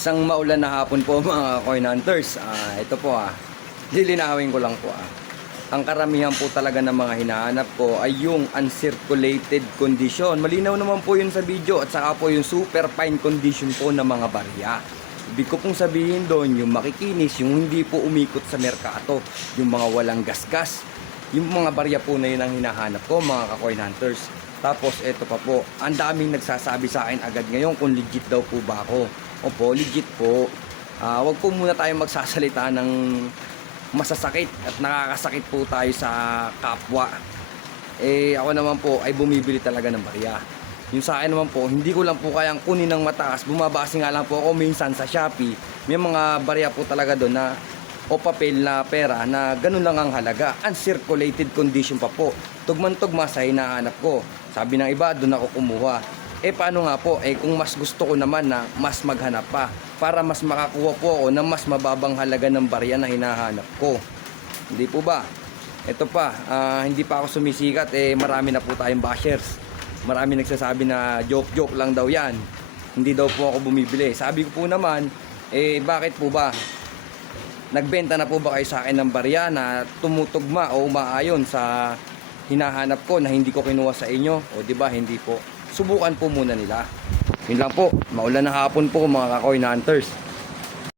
Isang maulan na hapon po mga coin hunters. Ito po lilinawin ko lang po Ang karamihan po talaga ng mga hinahanap ko ay yung uncirculated condition. Malinaw naman po yun sa video at saka po yung super fine condition po ng mga barya. Ibig ko pong sabihin doon yung makikinis, yung hindi po umikot sa merkato, yung mga walang gasgas. Yung mga barya po na yun ang hinahanap ko mga ka-coin hunters. Tapos ito pa po, ang daming nagsasabi sa akin agad ngayon kung legit daw po ba ako. Opo, legit po. Wag po muna tayong magsasalita ng masasakit at nakakasakit po tayo sa kapwa. Ako naman po ay bumibili talaga ng barya. Yung sa akin naman po, hindi ko lang po kayang kunin ng mataas. Bumabase nga lang po ako minsan sa Shopee. May mga barya po talaga doon na o papel na pera na ganun lang ang halaga. Uncirculated condition pa po. Tugman-tugma sa hinahanap ko. Sabi ng iba, doon ako kumuha. Paano nga po? Kung mas gusto ko naman na mas maghanap pa para mas makakuha po ako ng mas mababang halaga ng barya na hinahanap ko. Hindi po ba? Ito pa, hindi pa ako sumisikat. Marami na po tayong bashers. Marami nagsasabi na joke-joke lang daw yan. Hindi daw po ako bumibili. Sabi ko po naman, bakit po ba? Nagbenta na po ba kayo sa akin ng barya na tumutugma o umaayon sa hinahanap ko na hindi ko kinuha sa inyo? O di ba hindi po? Subukan po muna nila. Yun lang po. Maulan na hapon po mga ka-coin hunters.